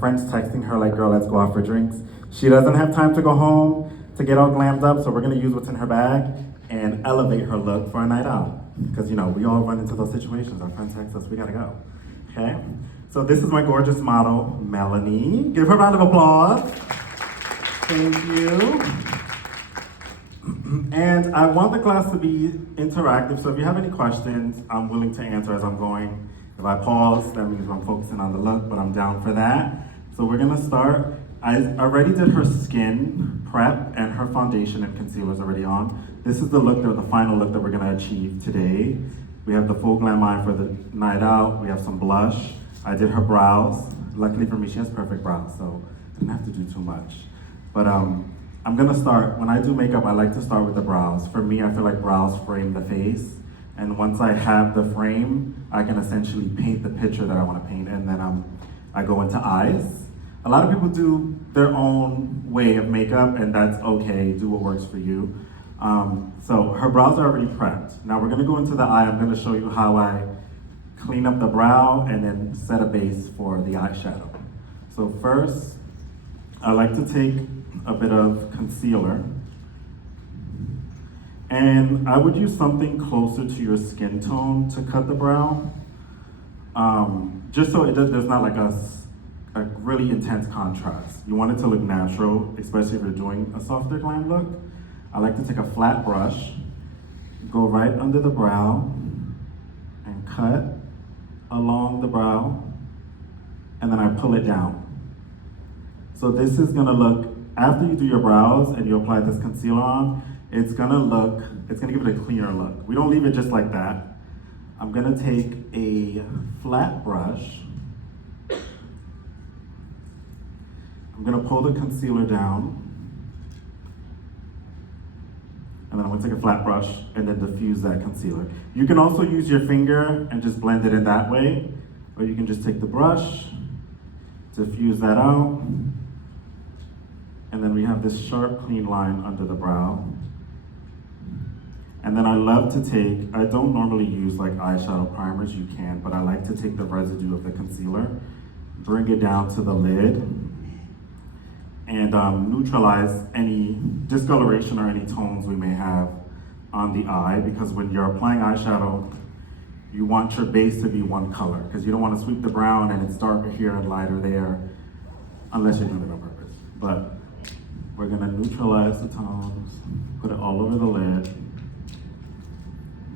Friends texting her like, girl, let's go out for drinks. She doesn't have time to go home to get all glammed up, so we're gonna use what's in her bag and elevate her look for a night out. Because we all run into those situations. Our friends text us, we gotta go. Okay? So this is my gorgeous model, Melanie. Give her a round of applause. Thank you. And I want the class to be interactive, so if you have any questions, I'm willing to answer as I'm going. If I pause, that means I'm focusing on the look, but I'm down for that. So we're gonna start. I already did her skin prep and her foundation and concealer is already on. This is the look, the final look that we're gonna achieve today. We have the full glam eye for the night out. We have some blush. I did her brows. Luckily for me, she has perfect brows, so I didn't have to do too much. But I'm gonna start, when I do makeup, I like to start with the brows. For me, I feel like brows frame the face. And once I have the frame, I can essentially paint the picture that I wanna paint, and then I go into eyes. A lot of people do their own way of makeup, and that's okay, do what works for you. So her brows are already prepped. Now we're gonna go into the eye. I'm gonna show you how I clean up the brow and then set a base for the eyeshadow. So first, I like to take a bit of concealer, and I would use something closer to your skin tone to cut the brow, just so there's not like a really intense contrast. You want it to look natural, especially if you're doing a softer glam look. I like to take a flat brush, go right under the brow, and cut along the brow, and then I pull it down. So this is gonna look, after you do your brows and you apply this concealer on, it's gonna give it a cleaner look. We don't leave it just like that. I'm gonna take a flat brush. I'm gonna pull the concealer down. And then I'm gonna take a flat brush and then diffuse that concealer. You can also use your finger and just blend it in that way, or you can just take the brush, diffuse that out, and then we have this sharp, clean line under the brow. And then I love to take, I don't normally use like eyeshadow primers, you can, but I like to take the residue of the concealer, bring it down to the lid, and neutralize any discoloration or any tones we may have on the eye, because when you're applying eyeshadow, you want your base to be one color, because you don't want to sweep the brown and it's darker here and lighter there, unless you're doing it on purpose. But we're gonna neutralize the tones, put it all over the lid,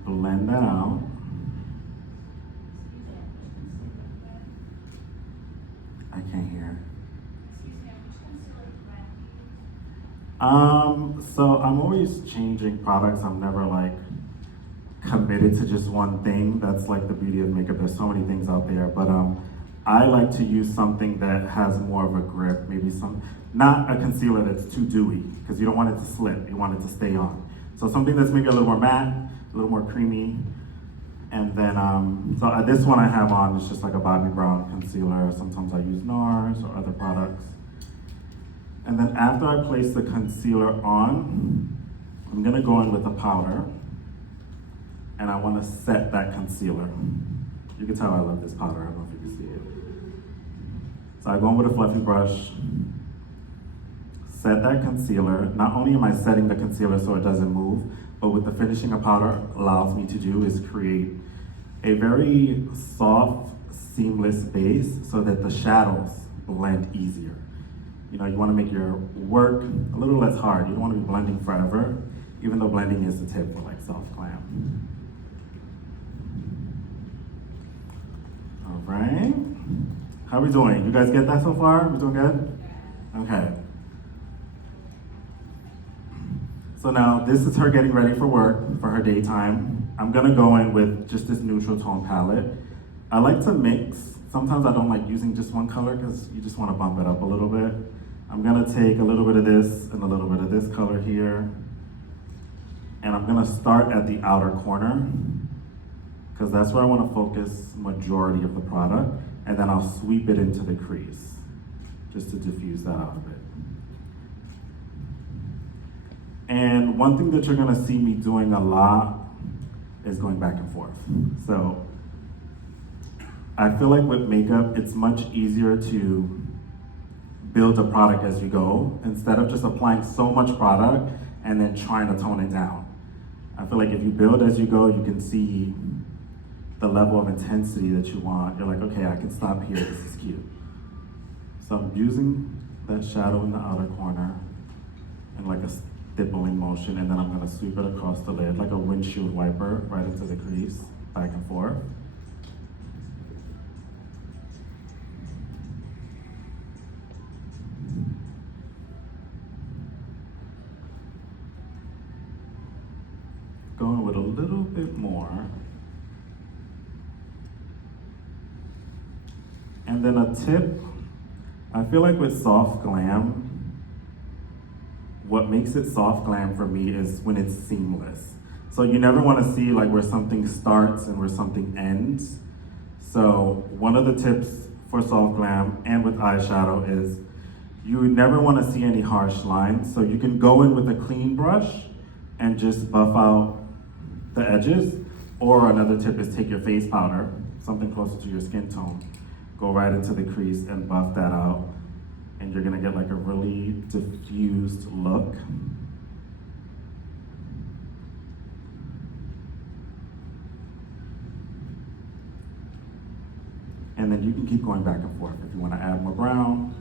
blend that out. I can't hear. So I'm always changing products. I'm never like committed to just one thing. That's like the beauty of makeup. There's so many things out there, but I like to use something that has more of a grip, maybe not a concealer that's too dewy, because you don't want it to slip, you want it to stay on. So something that's maybe a little more matte, a little more creamy, and then, this one I have on is just like a Bobbi Brown concealer. Sometimes I use NARS or other products. And then after I place the concealer on, I'm gonna go in with a powder, and I wanna set that concealer. You can tell I love this powder, I don't know if you can see it. So I go in with a fluffy brush, set that concealer. Not only am I setting the concealer so it doesn't move, but what the finishing of powder allows me to do is create a very soft, seamless base so that the shadows blend easier. You wanna make your work a little less hard. You don't wanna be blending forever, even though blending is the tip for like soft glam. All right, how are we doing? You guys get that so far? We doing good? Okay. So now this is her getting ready for work, for her daytime. I'm gonna go in with just this neutral tone palette. I like to mix. Sometimes I don't like using just one color because you just wanna bump it up a little bit. I'm gonna take a little bit of this and a little bit of this color here. And I'm gonna start at the outer corner, because that's where I wanna focus majority of the product. And then I'll sweep it into the crease, just to diffuse that out a bit. And one thing that you're gonna see me doing a lot is going back and forth. So I feel like with makeup, it's much easier to build a product as you go, instead of just applying so much product and then trying to tone it down. I feel like if you build as you go, you can see the level of intensity that you want. You're like, okay, I can stop here, this is cute. So I'm using that shadow in the outer corner in like a stippling motion, and then I'm gonna sweep it across the lid like a windshield wiper right into the crease, back and forth. Going with a little bit more. And then a tip, I feel like with soft glam, what makes it soft glam for me is when it's seamless. So you never want to see like where something starts and where something ends. So one of the tips for soft glam and with eyeshadow is you never want to see any harsh lines. So you can go in with a clean brush and just buff out the edges. Or another tip is take your face powder, something closer to your skin tone, go right into the crease and buff that out. And you're gonna get like a really diffused look. And then you can keep going back and forth if you wanna add more brown.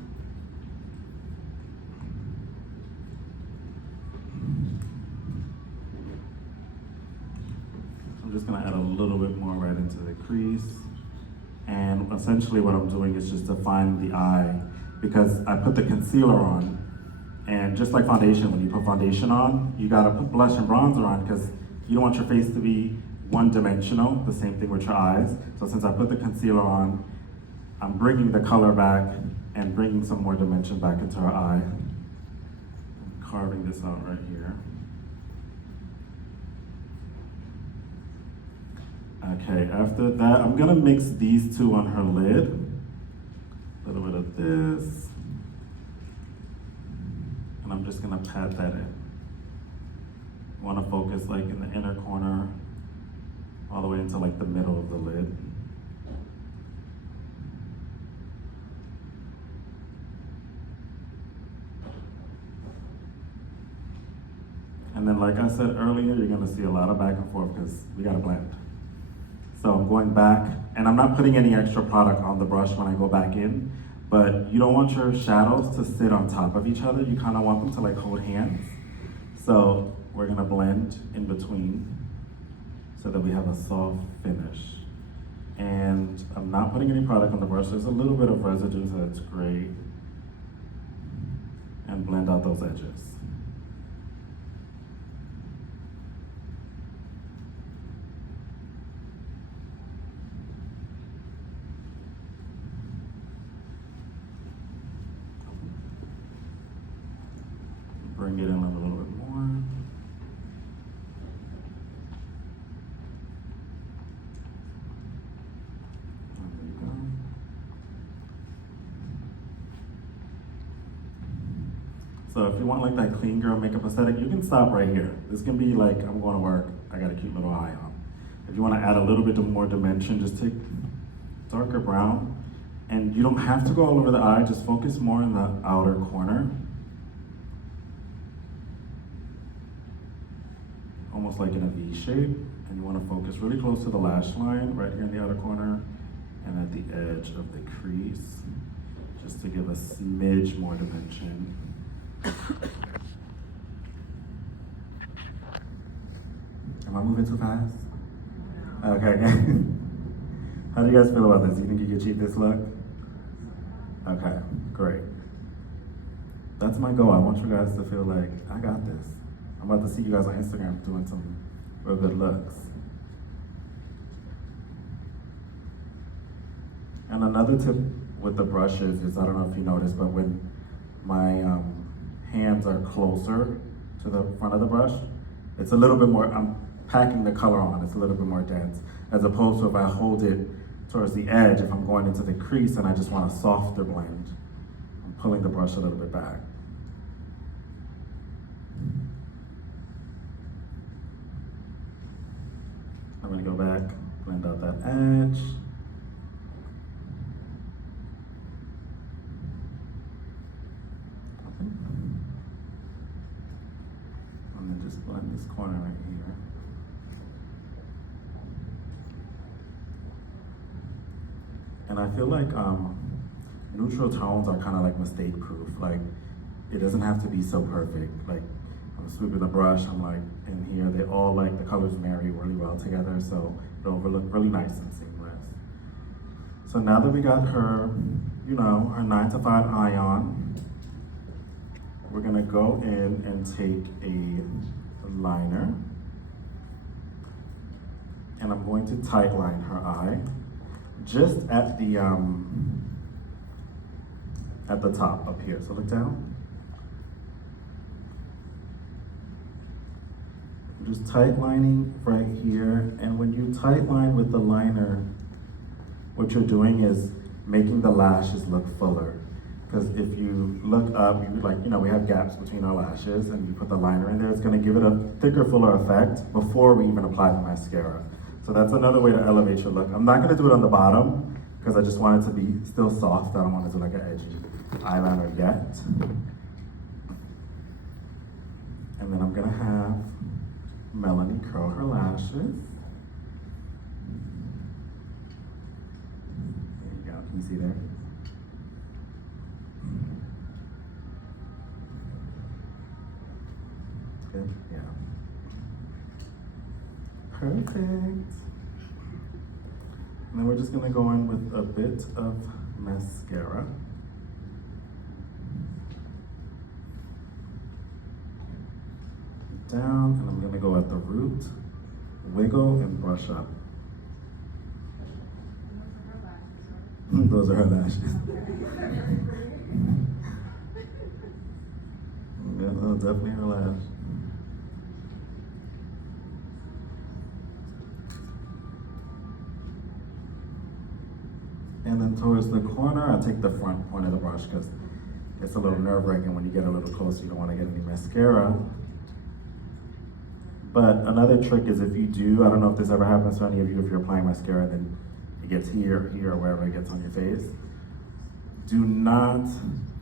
I'm just gonna add a little bit more right into the crease. And essentially what I'm doing is just define the eye, because I put the concealer on, and just like foundation, when you put foundation on, you gotta put blush and bronzer on because you don't want your face to be one-dimensional, the same thing with your eyes. So since I put the concealer on, I'm bringing the color back and bringing some more dimension back into her eye. I'm carving this out right here. Okay, after that, I'm gonna mix these two on her lid. A little bit of this. And I'm just gonna pat that in. You wanna focus like in the inner corner, all the way into like the middle of the lid. And then like I said earlier, you're gonna see a lot of back and forth because we gotta blend. So I'm going back, and I'm not putting any extra product on the brush when I go back in, but you don't want your shadows to sit on top of each other. You kind of want them to like hold hands. So we're gonna blend in between so that we have a soft finish. And I'm not putting any product on the brush. There's a little bit of residue, so that's great. And blend out those edges. Bring it in a little bit more. There you go. So if you want like that clean girl makeup aesthetic, you can stop right here. This can be like, I'm going to work, I got a cute little eye on. If you want to add a little bit more dimension, just take darker brown. And you don't have to go all over the eye, just focus more in the outer corner. Almost like in a V shape, and you want to focus really close to the lash line, right here in the outer corner, and at the edge of the crease, just to give a smidge more dimension. Am I moving too fast? Okay. How do you guys feel about this? Do you think you can achieve this look? Okay, great. That's my goal. I want you guys to feel like, I got this. I'm about to see you guys on Instagram doing some real good looks. And another tip with the brushes is, I don't know if you noticed, but when my hands are closer to the front of the brush, it's a little bit more, I'm packing the color on, it's a little bit more dense, as opposed to if I hold it towards the edge, if I'm going into the crease and I just want a softer blend, I'm pulling the brush a little bit back. I'm gonna go back, blend out that edge. just blend this corner right here. And I feel like neutral tones are kind of like mistake proof. Like, it doesn't have to be so perfect. Like, I'm sweeping the brush, I'm like, in here, they all like, the colors marry really well together, so it'll look really nice and seamless. So now that we got her, you know, her 9 to 5 eye on, we're gonna go in and take a liner, and I'm going to tight line her eye, just at the top up here. So look down. I'm just tight lining right here, and when you tight line with the liner, what you're doing is making the lashes look fuller. Because if you look up, you like, you know, we have gaps between our lashes, and you put the liner in there, it's gonna give it a thicker, fuller effect before we even apply the mascara. So that's another way to elevate your look. I'm not gonna do it on the bottom, because I just want it to be still soft. I don't want to do like an edgy eyeliner yet. And then I'm gonna have Melanie curl her lashes. There you go, can you see there? Good, yeah. Perfect. And then we're just gonna go in with a bit of mascara. Down, and I'm gonna go at the root, wiggle, and brush up. Those are her lashes. Yeah, that's definitely her lash. And then towards the corner, I take the front point of the brush because it's a little nerve-wracking when you get a little closer, you don't want to get any mascara. But another trick is if you do, I don't know if this ever happens to any of you, if you're applying mascara, then it gets here, or wherever it gets on your face. Do not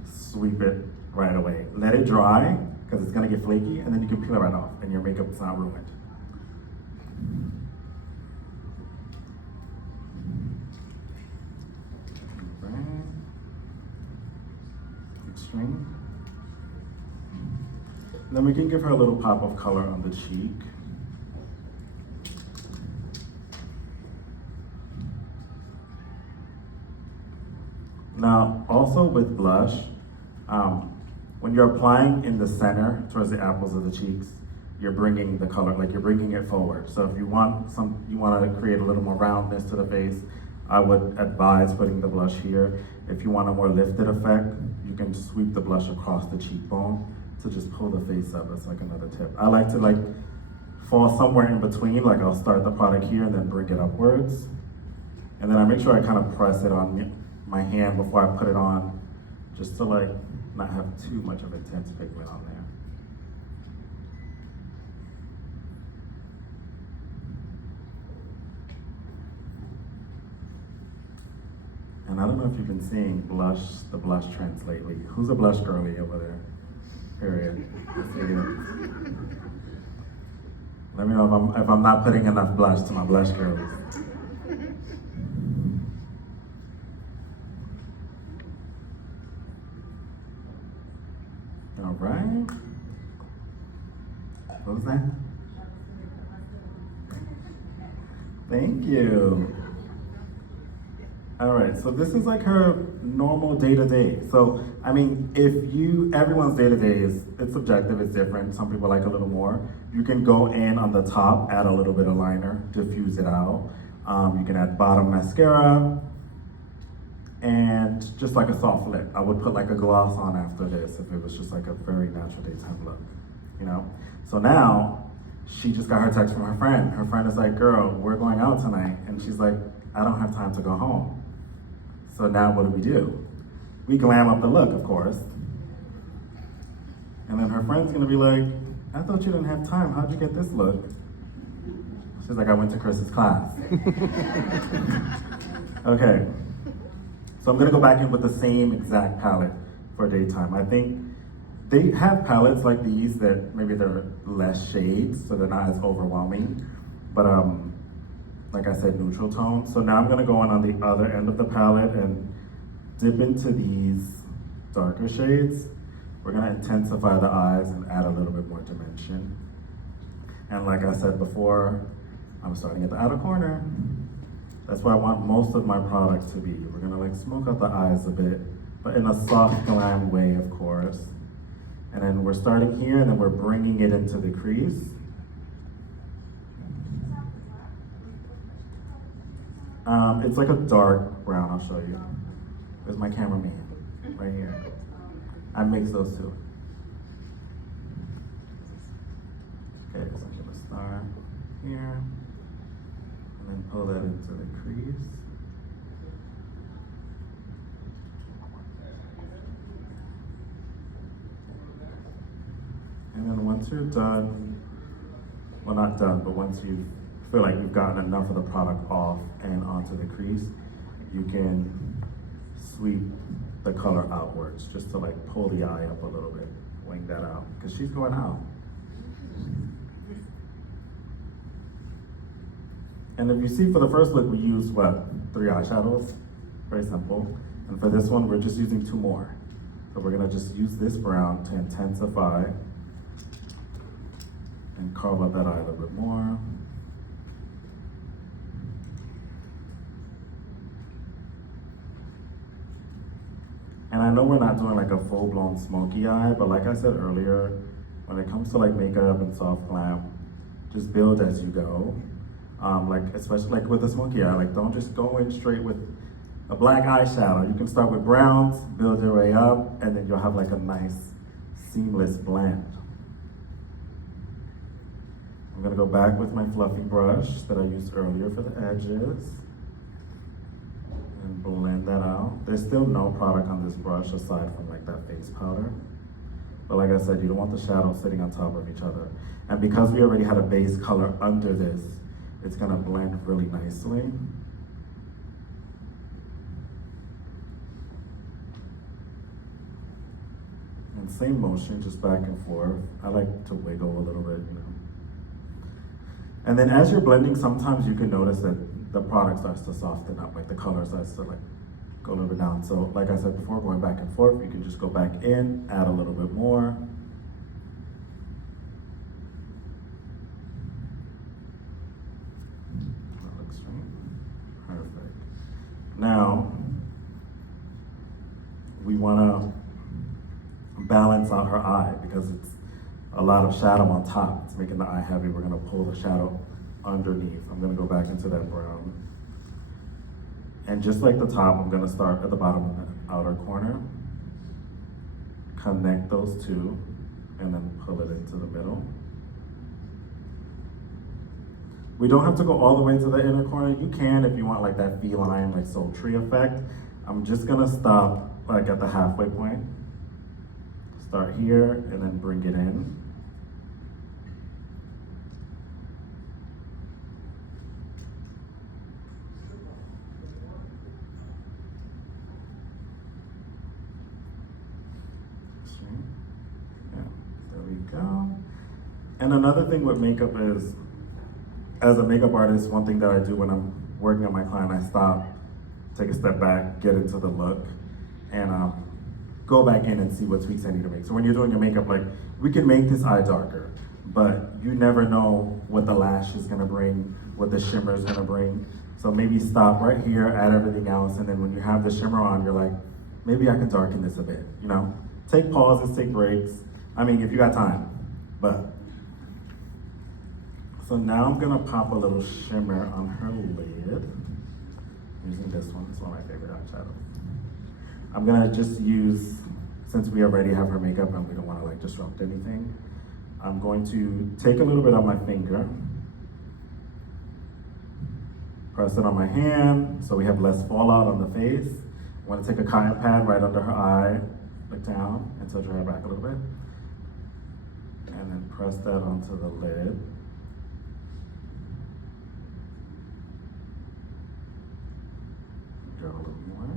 sweep it right away. Let it dry, because it's gonna get flaky, and then you can peel it right off, and your makeup's not ruined. Right. Extreme. Then we can give her a little pop of color on the cheek. Now, also with blush, when you're applying in the center towards the apples of the cheeks, you're bringing the color, like you're bringing it forward. So if you want to create a little more roundness to the face, I would advise putting the blush here. If you want a more lifted effect, you can sweep the blush across the cheekbone to just pull the face up. That's like another tip. I like to fall somewhere in between, like I'll start the product here and then bring it upwards. And then I make sure I kind of press it on my hand before I put it on, just to not have too much of intense pigment on there. And I don't know if you've been seeing the blush trends lately. Who's a blush girly over there? Period. Let me know if I'm not putting enough blush to my blush girlies. All right. What was that? Thank you. All right, so this is like her normal day-to-day. So, I mean, everyone's day-to-day it's subjective, it's different. Some people like a little more. You can go in on the top, add a little bit of liner, diffuse it out. You can add bottom mascara, and just like a soft lip. I would put like a gloss on after this if it was just like a very natural daytime look, you know? So now, she just got her text from her friend. Her friend is like, girl, we're going out tonight. And she's like, I don't have time to go home. So now what do? We glam up the look, of course. And then her friend's gonna be like, I thought you didn't have time, how'd you get this look? She's like, I went to Chris's class. Okay, so I'm gonna go back in with the same exact palette for daytime. I think They have palettes like these that maybe they're less shades, so they're not as overwhelming. But like I said, neutral tone. So now I'm gonna go in on the other end of the palette and dip into these darker shades. We're gonna intensify the eyes and add a little bit more dimension. And like I said before, I'm starting at the outer corner. That's where I want most of my products to be. We're gonna like smoke out the eyes a bit, but in a soft glam way, of course. And then we're starting here and then we're bringing it into the crease. It's like a dark brown, I'll show you. There's my cameraman, right here. I mix those two. Okay, so I'm gonna start here, and then pull that into the crease. And then once you're done, well not done, but once you feel like you've gotten enough of the product off and onto the crease, you can sweep the color outwards just to like pull the eye up a little bit, wing that out, because she's going out. And if you see for the first look, we used what? 3 eyeshadows, very simple. And for this one, we're just using 2 more. So we're gonna just use this brown to intensify and carve out that eye a little bit more. And I know we're not doing like a full-blown smoky eye, but like I said earlier, when it comes to like makeup and soft glam, just build as you go. Like especially like with a smoky eye, like don't just go in straight with a black eyeshadow. You can start with browns, build your way up, and then you'll have like a nice seamless blend. I'm gonna go back with my fluffy brush that I used earlier for the edges. And blend that out. There's still no product on this brush aside from like that face powder. But like I said, you don't want the shadows sitting on top of each other. And because we already had a base color under this, it's gonna blend really nicely. And same motion, just back and forth. I like to wiggle a little bit, you know. And then as you're blending, sometimes you can notice that the product starts to soften up, like the color starts to like go a little bit down. So like I said before, going back and forth, you can just go back in, add a little bit more. That looks right. Perfect. Now, we wanna balance out her eye because it's a lot of shadow on top. It's making the eye heavy. We're gonna pull the shadow underneath. I'm gonna go back into that brown. And just like the top, I'm gonna start at the bottom of the outer corner, connect those two, and then pull it into the middle. We don't have to go all the way to the inner corner. You can if you want like that feline, like sultry effect. I'm just gonna stop like at the halfway point. Start here and then bring it in. Yeah, there we go. And another thing with makeup is, as a makeup artist, one thing that I do when I'm working on my client, I stop, take a step back, get into the look, and go back in and see what tweaks I need to make. So when you're doing your makeup, like, we can make this eye darker, but you never know what the lash is gonna bring, what the shimmer is gonna bring. So maybe stop right here, add everything else, and then when you have the shimmer on, you're like, maybe I can darken this a bit, you know? Take pauses, take breaks. I mean, if you got time, but. So now I'm gonna pop a little shimmer on her lid. I'm using this one, it's one of my favorite eyeshadows. I'm gonna just use, since we already have her makeup and we don't wanna like disrupt anything, I'm going to take a little bit on my finger, press it on my hand so we have less fallout on the face. I wanna take a cotton pad right under her eye, look down and tilt her hair back a little bit. And then press that onto the lid. Go a little more.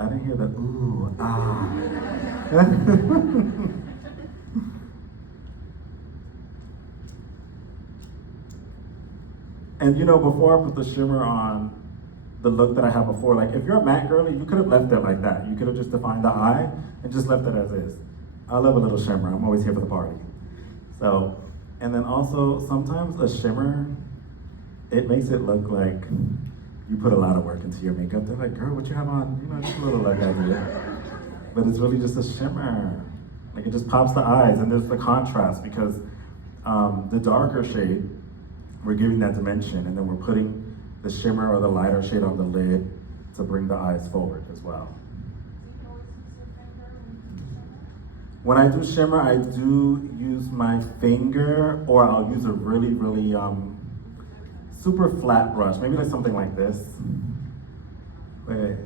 I didn't hear the ooh, ah. And you know, before I put the shimmer on, the look that I had before, like if you're a matte girly, you could have left it like that. You could have just defined the eye and just left it as is. I love a little shimmer. I'm always here for the party. So, and then also sometimes a shimmer, it makes it look like you put a lot of work into your makeup. They're like, girl, what you have on? You know, just a little like idea. But it's really just a shimmer. Like it just pops the eyes, and there's the contrast because the darker shade, we're giving that dimension, and then we're putting the shimmer or the lighter shade on the lid to bring the eyes forward as well. When I do shimmer, I do use my finger, or I'll use a really, really super flat brush. Maybe like something like this. Wait.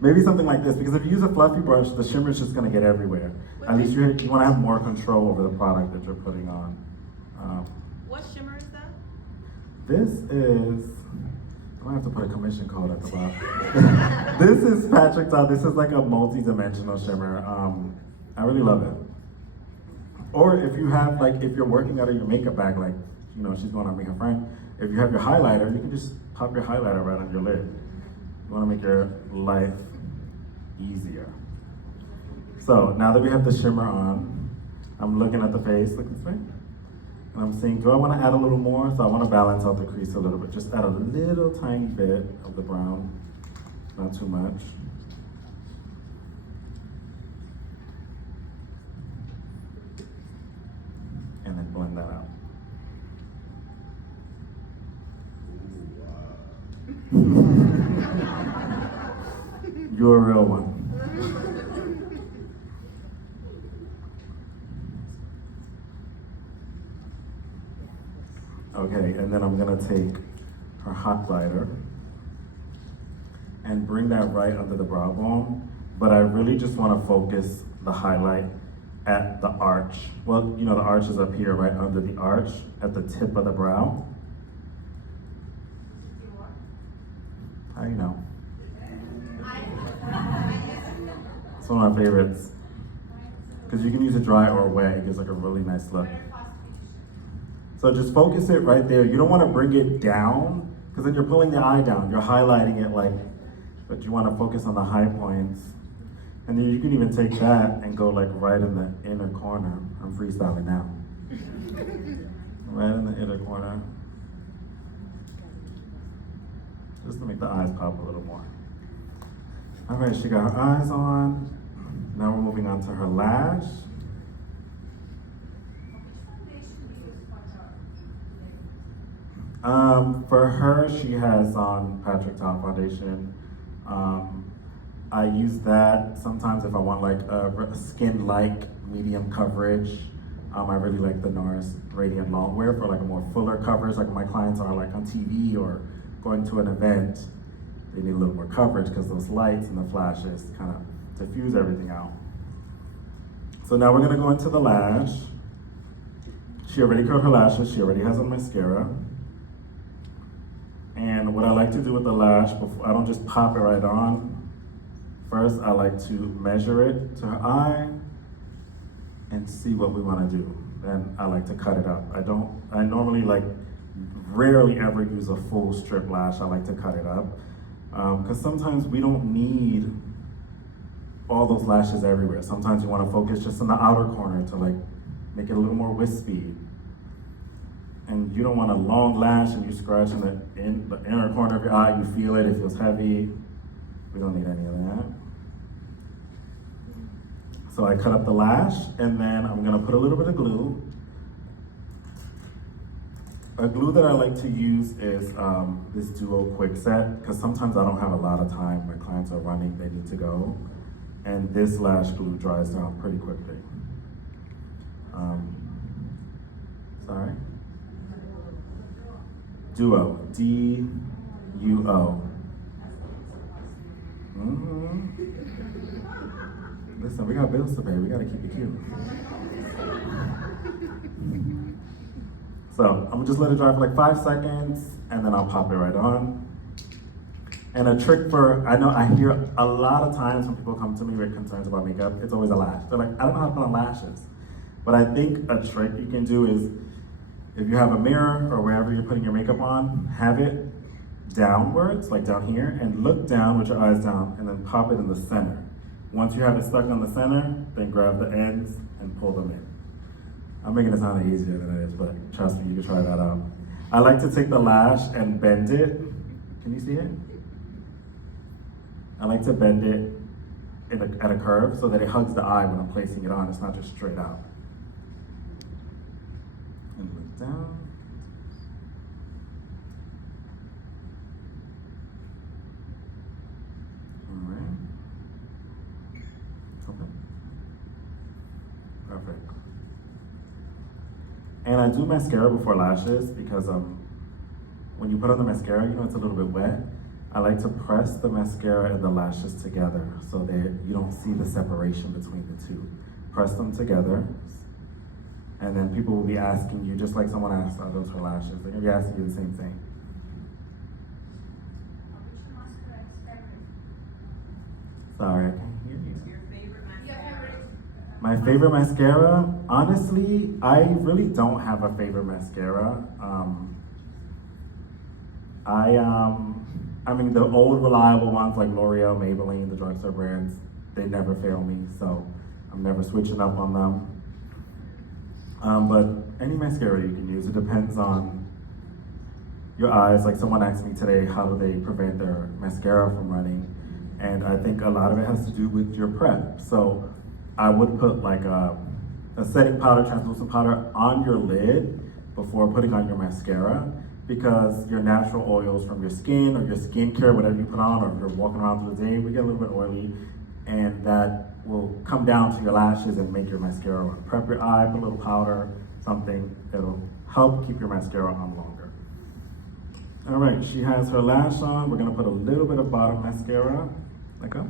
Maybe something like this, because if you use a fluffy brush, the shimmer is just gonna get everywhere. At least you wanna have more control over the product that you're putting on. What shimmer is that? This is, I might have to put a commission code at the bottom. This is Patrick Todd. This is like a multi-dimensional shimmer. I really love it. Or if you have like, if you're working out of your makeup bag, like, you know, she's going out to meet her friend, if you have your highlighter, you can just pop your highlighter right on your lid. You wanna make your life easier. So now that we have the shimmer on, I'm looking at the face, look this way. And I'm saying, do I want to add a little more? So I want to balance out the crease a little bit. Just add a little tiny bit of the brown, not too much. And then blend that out. You're a real one. Okay, and then I'm gonna take her highlighter and bring that right under the brow bone, but I really just wanna focus the highlight at the arch. Well, you know, the arch is up here, right under the arch, at the tip of the brow. How do you know? It's one of my favorites. Because you can use it dry or wet, it gives like a really nice look. So just focus it right there. You don't want to bring it down, because then you're pulling the eye down. You're highlighting it like, but you want to focus on the high points. And then you can even take that and go like right in the inner corner. I'm freestyling now. Right in the inner corner. Just to make the eyes pop a little more. All right, she got her eyes on. Now we're moving on to her lash. For her, she has on Patrick Todd foundation. I use that sometimes if I want like a skin-like medium coverage. I really like the NARS Radiant Longwear for like a more fuller coverage, like when my clients are like on TV or going to an event. They need a little more coverage because those lights and the flashes kind of diffuse everything out. So now we're gonna go into the lash. She already curled her lashes. She already has on mascara. And what I like to do with the lash, I don't just pop it right on. First, I like to measure it to her eye and see what we wanna do. Then I like to cut it up. I normally rarely ever use a full strip lash. I like to cut it up. Because sometimes we don't need all those lashes everywhere. Sometimes you wanna focus just in the outer corner to like make it a little more wispy. And you don't want a long lash and you scratch in the inner corner of your eye, you feel it, it feels heavy. We don't need any of that. So I cut up the lash and then I'm gonna put a little bit of glue. A glue that I like to use is this Duo Quick Set, because sometimes I don't have a lot of time. My clients are running, they need to go. And this lash glue dries down pretty quickly. Sorry? Duo, D-U-O. Listen, we got bills to pay, we gotta keep it cute. So I'm gonna just let it dry for like 5 seconds and then I'll pop it right on. And a trick for, I know I hear a lot of times when people come to me with concerns about makeup, it's always a lash. They're like, I don't know how to put on lashes. But I think a trick you can do is, if you have a mirror or wherever you're putting your makeup on, have it downwards, like down here, and look down with your eyes down, and then pop it in the center. Once you have it stuck on the center, then grab the ends and pull them in. I'm making it sound easier than it is, but trust me, you can try that out. I like to take the lash and bend it. Can you see it? I like to bend it at a curve so that it hugs the eye when I'm placing it on. It's not just straight out. And look down. All right. Okay. Perfect. And I do mascara before lashes because when you put on the mascara, you know it's a little bit wet. I like to press the mascara and the lashes together so that you don't see the separation between the two. Press them together, and then people will be asking you, just like someone asked others for lashes, they're gonna be asking you the same thing. Sorry, I can't hear you. Your favorite mascara? My favorite mascara? Honestly, I really don't have a favorite mascara. I mean, the old reliable ones like L'Oreal, Maybelline, the drugstore brands, they never fail me, so I'm never switching up on them. But any mascara you can use, it depends on your eyes. Like someone asked me today, how do they prevent their mascara from running? And I think a lot of it has to do with your prep. So I would put like a setting powder, translucent powder on your lid before putting on your mascara, because your natural oils from your skin or your skincare, whatever you put on, or if you're walking around through the day, we get a little bit oily, and that will come down to your lashes and make your mascara run. Prep your eye, put a little powder, something that'll help keep your mascara on longer. All right, she has her lash on. We're gonna put a little bit of bottom mascara, like up.